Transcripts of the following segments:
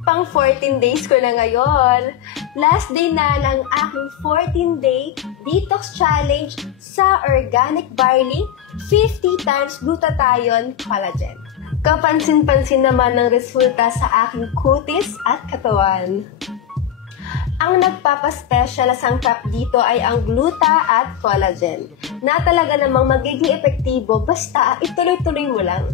Pang 14 days ko na ngayon. Last day na ng aking 14-day detox challenge sa organic barley, 50 times glutathione collagen. Kapansin-pansin naman ng resulta sa aking kutis at katawan. Ang nagpapaspecial na sangkap dito ay ang gluta at collagen, na talaga namang magiging epektibo basta ituloy-tuloy mo lang.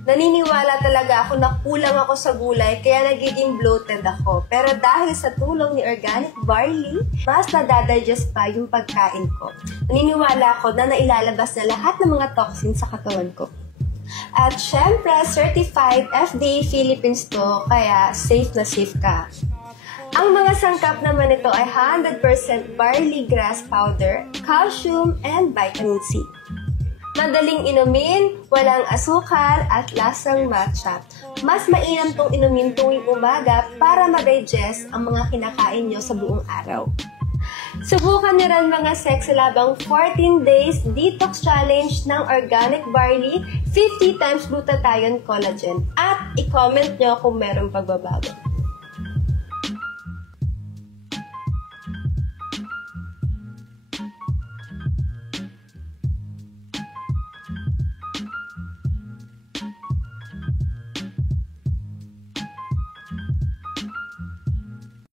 Naniniwala talaga ako na kulang ako sa gulay kaya nagiging bloated ako. Pero dahil sa tulong ni organic barley, mas nadadigest pa yung pagkain ko. Naniniwala ako na nailalabas na lahat ng mga toxins sa katawan ko. At syempre, certified FDA Philippines to, kaya safe na safe ka. Ang mga sangkap naman nito ay 100% barley grass powder, calcium, and vitamin C. Madaling inumin, walang asukal, at lasang matcha. Mas mainam tong inumin tuwing umaga para ma-digest ang mga kinakain nyo sa buong araw. Subukan nyo rin mga sexy labang 14 days detox challenge ng organic barley, 50 times glutathione collagen, at i-comment nyo kung merong pagbabago.